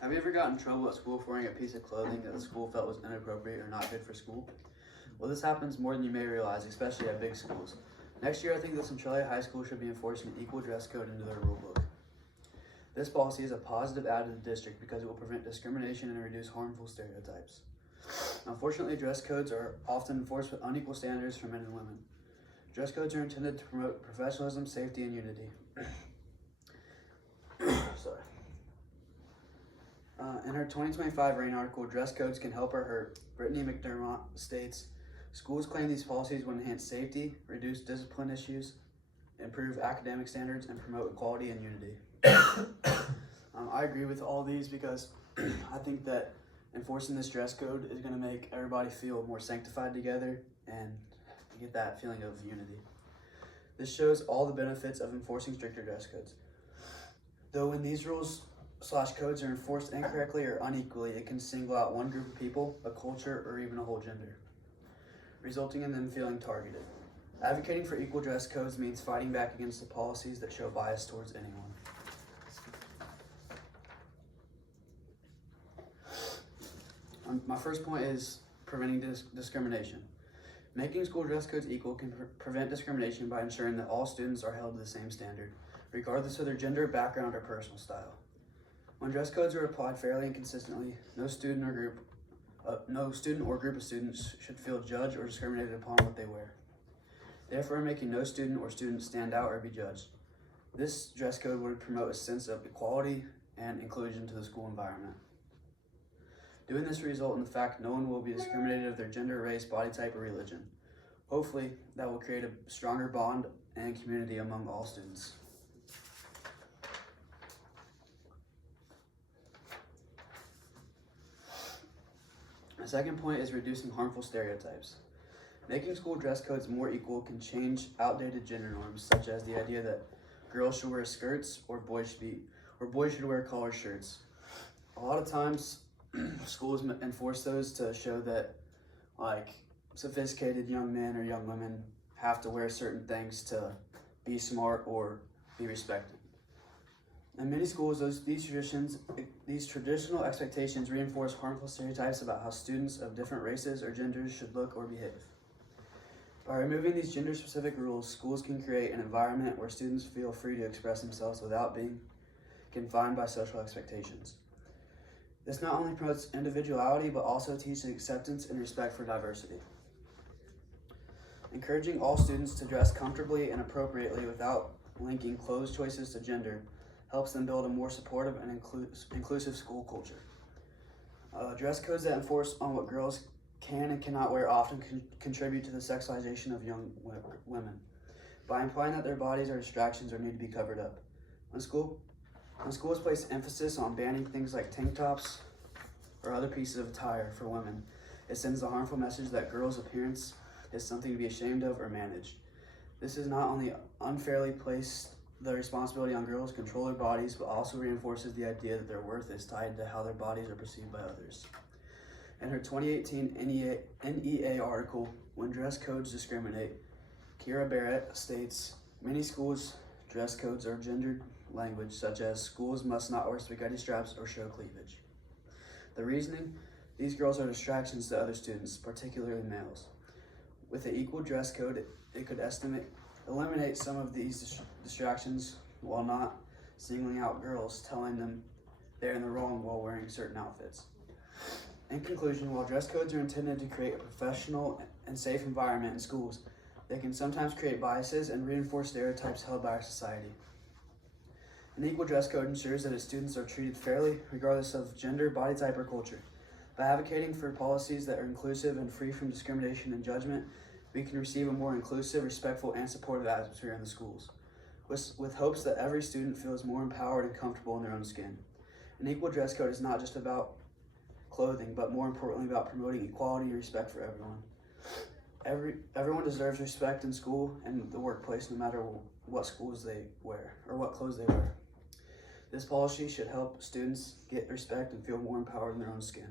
Have you ever gotten in trouble at school for wearing a piece of clothing that the school felt was inappropriate or not good for school? Well, this happens more than you may realize, especially at big schools. Next year, I think that Centralia High School should be enforcing an equal dress code into their rule book. This policy is a positive add to the district because it will prevent discrimination and reduce harmful stereotypes. Unfortunately, dress codes are often enforced with unequal standards for men and women. Dress codes are intended to promote professionalism, safety, and unity. Sorry. In her 2025 RAIN article, Dress Codes Can Help or Hurt, Brittany McDermott states, schools claim these policies will enhance safety, reduce discipline issues, improve academic standards, and promote equality and unity. I agree with all these because I think that enforcing this dress code is going to make everybody feel more sanctified together and get that feeling of unity. This shows all the benefits of enforcing stricter dress codes. Though when these rules/codes are enforced incorrectly or unequally, it can single out one group of people, a culture, or even a whole gender, resulting in them feeling targeted. Advocating for equal dress codes means fighting back against the policies that show bias towards anyone. My first point is preventing discrimination. Making school dress codes equal can prevent discrimination by ensuring that all students are held to the same standard, regardless of their gender, background, or personal style. When dress codes are applied fairly and consistently, no student or group of students should feel judged or discriminated upon what they wear, therefore making no student or student stand out or be judged. This dress code would promote a sense of equality and inclusion to the school environment. Doing this will result in the fact no one will be discriminated of their gender, race, body type, or religion. Hopefully, that will create a stronger bond and community among all students. My second point is reducing harmful stereotypes. Making school dress codes more equal can change outdated gender norms, such as the idea that girls should wear skirts or boys should wear collared shirts. A lot of times, schools enforce those to show that, like, sophisticated young men or young women have to wear certain things to be smart or be respected. In many schools, these traditional expectations reinforce harmful stereotypes about how students of different races or genders should look or behave. By removing these gender-specific rules, schools can create an environment where students feel free to express themselves without being confined by social expectations. This not only promotes individuality, but also teaches acceptance and respect for diversity. Encouraging all students to dress comfortably and appropriately without linking clothes choices to gender helps them build a more supportive and inclusive school culture. Dress codes that enforce on what girls can and cannot wear often contribute to the sexualization of young women by implying that their bodies are distractions or need to be covered up. When schools place emphasis on banning things like tank tops or other pieces of attire for women, it sends a harmful message that girls' appearance is something to be ashamed of or managed. This is not only unfairly placed the responsibility on girls to control their bodies, but also reinforces the idea that their worth is tied to how their bodies are perceived by others. In her 2018 NEA article, When Dress Codes Discriminate, Kira Barrett states, many schools' dress codes are gendered language, such as schools must not wear spaghetti straps or show cleavage. The reasoning, these girls are distractions to other students, particularly males. With an equal dress code, it could eliminate some of these distractions while not singling out girls, telling them they're in the wrong while wearing certain outfits. In conclusion, while dress codes are intended to create a professional and safe environment in schools, they can sometimes create biases and reinforce stereotypes held by our society. An equal dress code ensures that its students are treated fairly, regardless of gender, body type, or culture. By advocating for policies that are inclusive and free from discrimination and judgment, we can receive a more inclusive, respectful, and supportive atmosphere in the schools, with hopes that every student feels more empowered and comfortable in their own skin. An equal dress code is not just about clothing, but more importantly about promoting equality and respect for everyone. Everyone deserves respect in school and the workplace, no matter what schools they wear or what clothes they wear. This policy should help students get respect and feel more empowered in their own skin.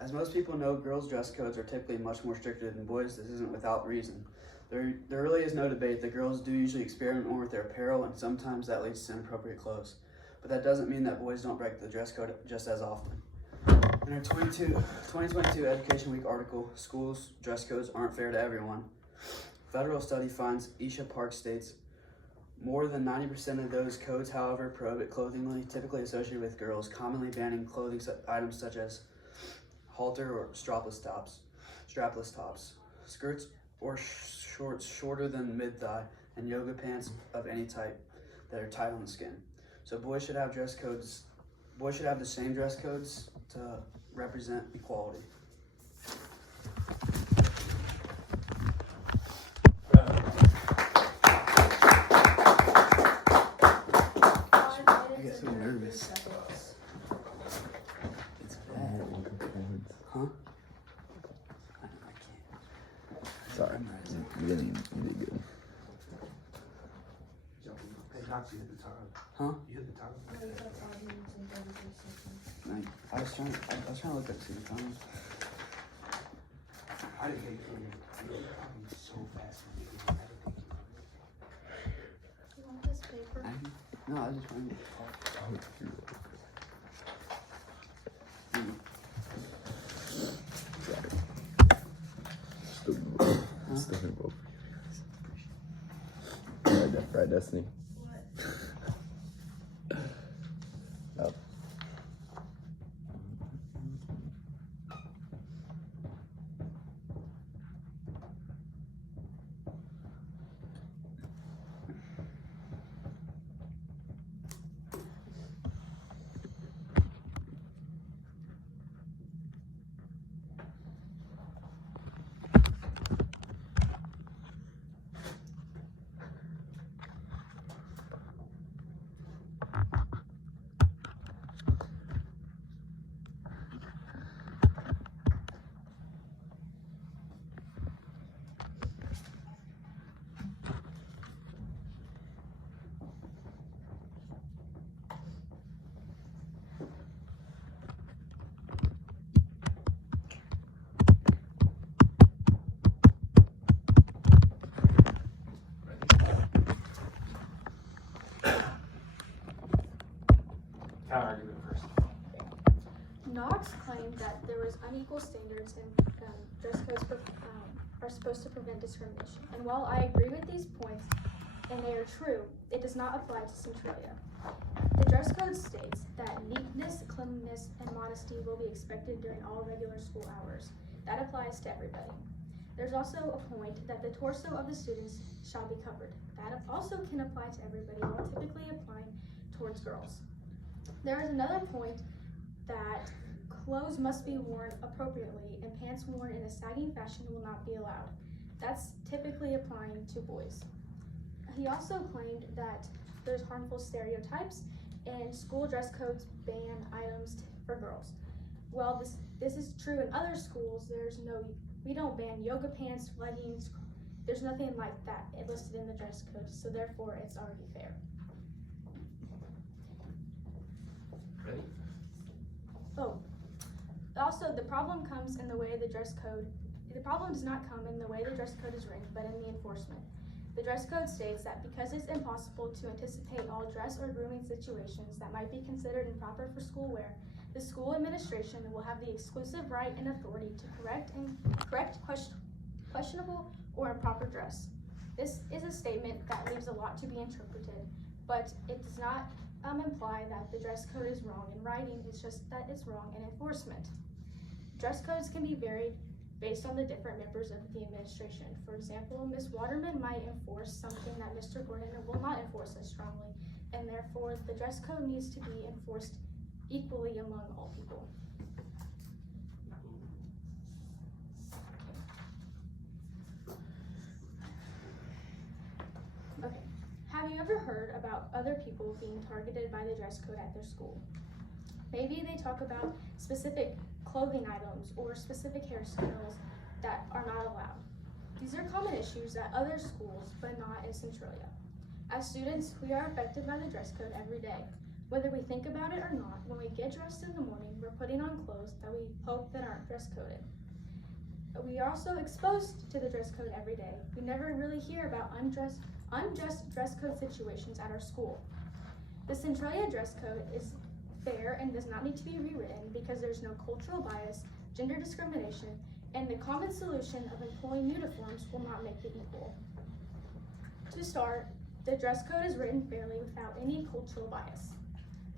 As most people know, girls' dress codes are typically much more stricter than boys'. This isn't without reason. There really is no debate that girls do usually experiment more with their apparel, and sometimes that leads to inappropriate clothes. But that doesn't mean that boys don't break the dress code just as often. In our 2022 Education Week article, Schools' Dress Codes Aren't Fair to Everyone, federal study finds Isha Park states, more than 90% of those codes, however, prohibit clothing typically associated with girls, commonly banning clothing items such as halter or strapless tops, skirts or shorts shorter than mid-thigh, and yoga pants of any type that are tight on the skin. So boys should have dress codes. Boys should have the same dress codes to represent equality. I get so nervous. It's bad. Huh? I can't. Sorry, you did good. Hey, Knox, you hit the time. Huh? You hit the time. I was trying to look up to the time. I didn't think you were talking so fast. You want this paper? No, I just wanted to talk. Still involved. Right, Destiny. What? Oh. Counter argument first. Knox claimed that there was unequal standards and dress codes are supposed to prevent discrimination. And while I agree with these points, and they are true, it does not apply to Centralia. The dress code states that neatness, cleanliness, and modesty will be expected during all regular school hours. That applies to everybody. There's also a point that the torso of the students shall be covered. That also can apply to everybody, while typically applying towards girls. There is another point that clothes must be worn appropriately and pants worn in a sagging fashion will not be allowed. That's typically applying to boys. He also claimed that there's harmful stereotypes and school dress codes ban items for girls. Well, this is true in other schools. We don't ban yoga pants, leggings. There's nothing like that listed in the dress code, so therefore it's already fair. Ready? Oh, also the problem comes in the way the dress code, the problem does not come in the way the dress code is written, but in the enforcement. The dress code states that because it's impossible to anticipate all dress or grooming situations that might be considered improper for school wear, the school administration will have the exclusive right and authority to correct questionable or improper dress. This is a statement that leaves a lot to be interpreted, but it does not imply that the dress code is wrong in writing. It's just that it's wrong in enforcement. Dress codes can be varied based on the different members of the administration. For example, Ms. Waterman might enforce something that Mr. Gordon will not enforce as strongly, and therefore the dress code needs to be enforced equally among all people. Okay, have you ever heard about other people being targeted by the dress code at their school? Maybe they talk about specific clothing items or specific hairstyles that are not allowed. These are common issues at other schools, but not in Centralia. As students, we are affected by the dress code every day. Whether we think about it or not, when we get dressed in the morning, we're putting on clothes that we hope that aren't dress coded. we are also exposed to the dress code every day. We never really hear about unjust dress code situations at our school. The Centralia dress code is fair and does not need to be rewritten because there's no cultural bias, gender discrimination, and the common solution of employing uniforms will not make it equal. To start, the dress code is written fairly without any cultural bias.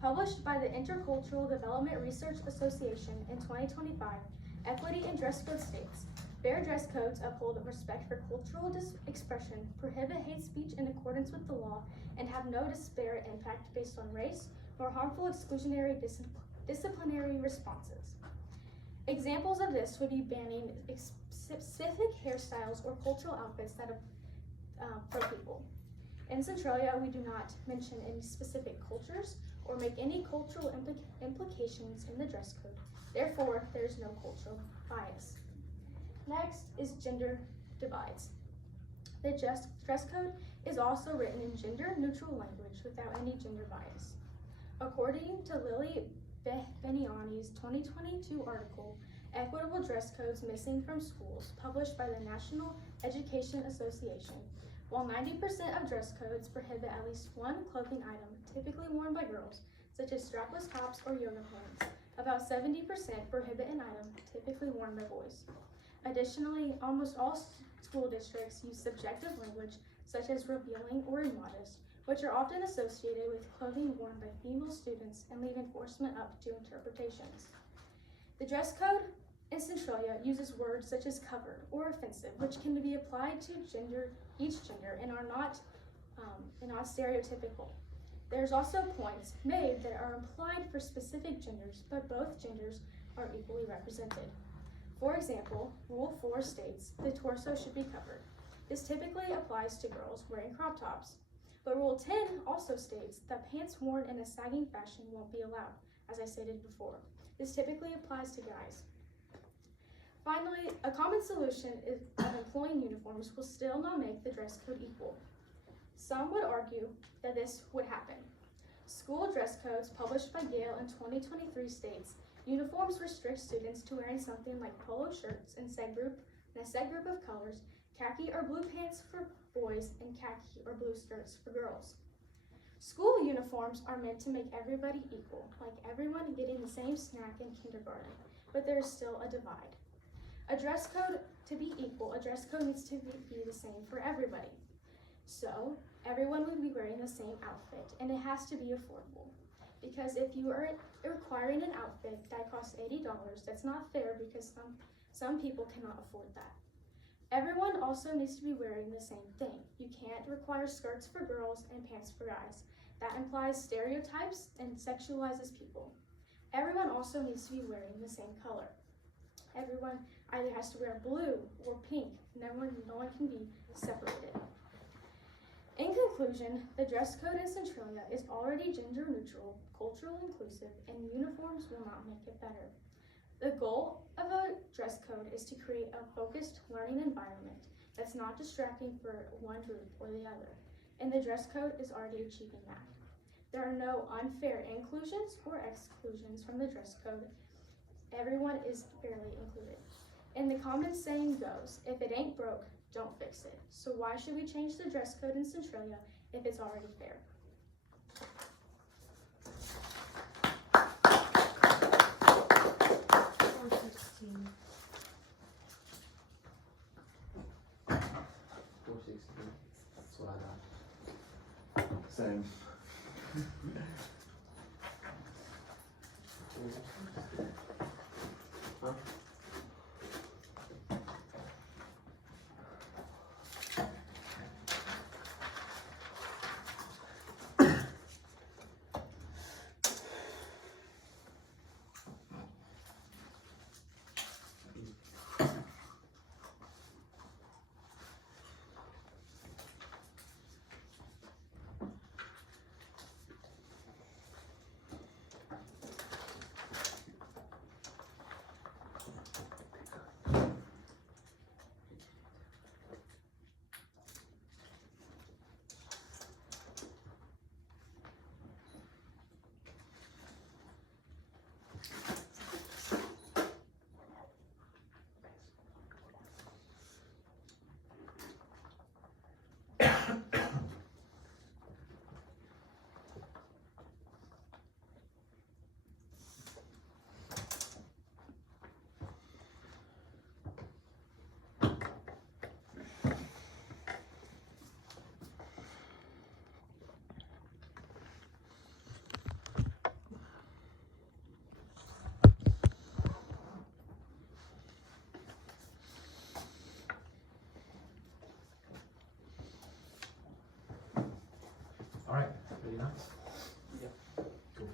Published by the Intercultural Development Research Association in 2025, Equity in Dress Code states, fair dress codes uphold respect for cultural expression, prohibit hate speech in accordance with the law, and have no disparate impact based on race, nor harmful exclusionary disciplinary responses. Examples of this would be banning specific hairstyles or cultural outfits that for people. In Centralia, we do not mention any specific cultures or make any cultural implications in the dress code. Therefore, there is no cultural bias. Next is gender divides. The dress code is also written in gender-neutral language without any gender bias. According to Lily Beniani's 2022 article, Equitable Dress Codes Missing from Schools, published by the National Education Association, while 90% of dress codes prohibit at least one clothing item typically worn by girls, such as strapless tops or yoga pants, about 70% prohibit an item typically worn by boys. Additionally, almost all school districts use subjective language, such as revealing or immodest, which are often associated with clothing worn by female students and leave enforcement up to interpretations. The dress code in Centralia uses words such as covered or offensive, which can be applied to each gender and are not stereotypical. There's also points made that are implied for specific genders, but both genders are equally represented. For example, Rule 4 states the torso should be covered. This typically applies to girls wearing crop tops. But Rule 10 also states that pants worn in a sagging fashion won't be allowed, as I stated before. This typically applies to guys. Finally, a common solution of employing uniforms will still not make the dress code equal. Some would argue that this would happen. School dress codes published by Yale in 2023 states uniforms restrict students to wearing something like polo shirts in a set group of colors, khaki or blue pants for boys, and khaki or blue skirts for girls. School uniforms are meant to make everybody equal, like everyone getting the same snack in kindergarten, but there is still a divide. A dress code to be equal, a dress code needs to be the same for everybody. So everyone would be wearing the same outfit, and it has to be affordable. Because if you are requiring an outfit that costs $80, that's not fair because some people cannot afford that. Everyone also needs to be wearing the same thing. You can't require skirts for girls and pants for guys. That implies stereotypes and sexualizes people. Everyone also needs to be wearing the same color. Everyone either has to wear blue or pink. No one can be separated. In conclusion, the dress code in Centralia is already gender neutral, culturally inclusive, and uniforms will not make it better. The goal of a dress code is to create a focused learning environment that's not distracting for one group or the other, and the dress code is already achieving that. There are no unfair inclusions or exclusions from the dress code. Everyone is fairly included. And the common saying goes, if it ain't broke, don't fix it. So why should we change the dress code in Centralia if it's already fair? That's what I got. Same. Huh? Knox? Cool.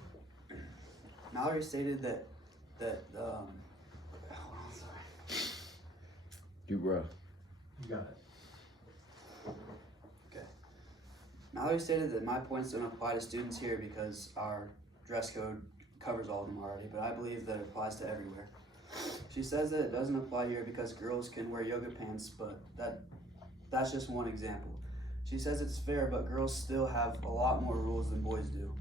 Mallory stated that hold on, sorry. You bro. You got it. Mallory stated that my points don't apply to students here because our dress code covers all of them already, but I believe that it applies to everywhere. She says that it doesn't apply here because girls can wear yoga pants, but that's just one example. She says it's fair, but girls still have a lot more rules than boys do.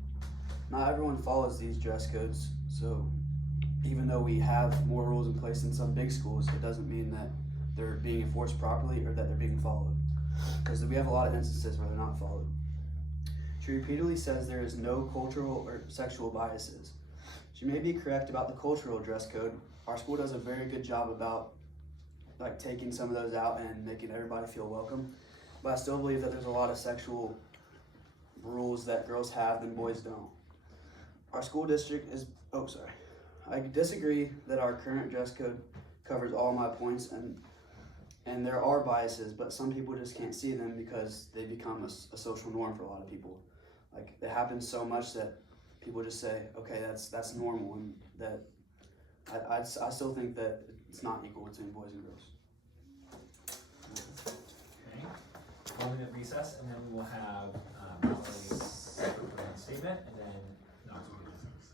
Not everyone follows these dress codes, so even though we have more rules in place in some big schools, it doesn't mean that they're being enforced properly or that they're being followed, because we have a lot of instances where they're not followed. She repeatedly says there is no cultural or sexual biases. She may be correct about the cultural dress code. Our school does a very good job about taking some of those out and making everybody feel welcome, but I still believe that there's a lot of sexual rules that girls have and boys don't. Our school district is, I disagree that our current dress code covers all my points, and there are biases, but some people just can't see them because they become a social norm for a lot of people. Like, it happens so much that people just say, okay, that's normal, and that I still think that it's not equal between boys and girls. Okay. 1 minute recess, and then we will have Mallory's statement, and then Knox will give his.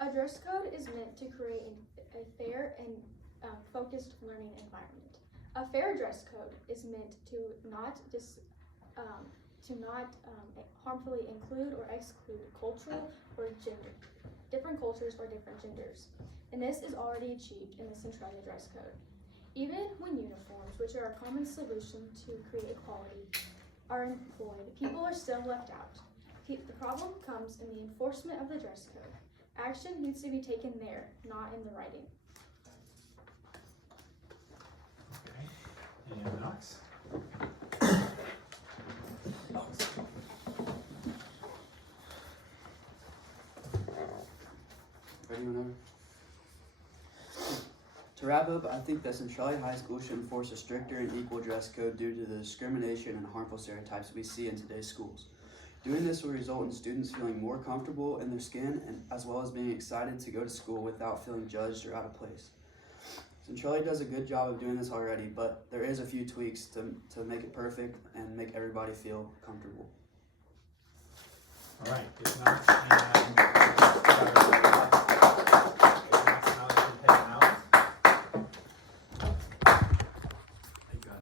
A dress code is meant to create a fair and focused learning environment. A fair dress code is meant to not harmfully include or exclude cultural or different cultures or different genders. And this is already achieved in the Centralia dress code. Even when uniforms, which are a common solution to create equality, are employed, people are still left out. The problem comes in the enforcement of the dress code. Action needs to be taken there, not in the writing. Okay. And Knox? Ready whenever. To wrap up, I think that Centralia High School should enforce a stricter and equal dress code due to the discrimination and harmful stereotypes we see in today's schools. Doing this will result in students feeling more comfortable in their skin, and as well as being excited to go to school without feeling judged or out of place. Centralia does a good job of doing this already, but there is a few tweaks to make it perfect and make everybody feel comfortable. All right, if Knox.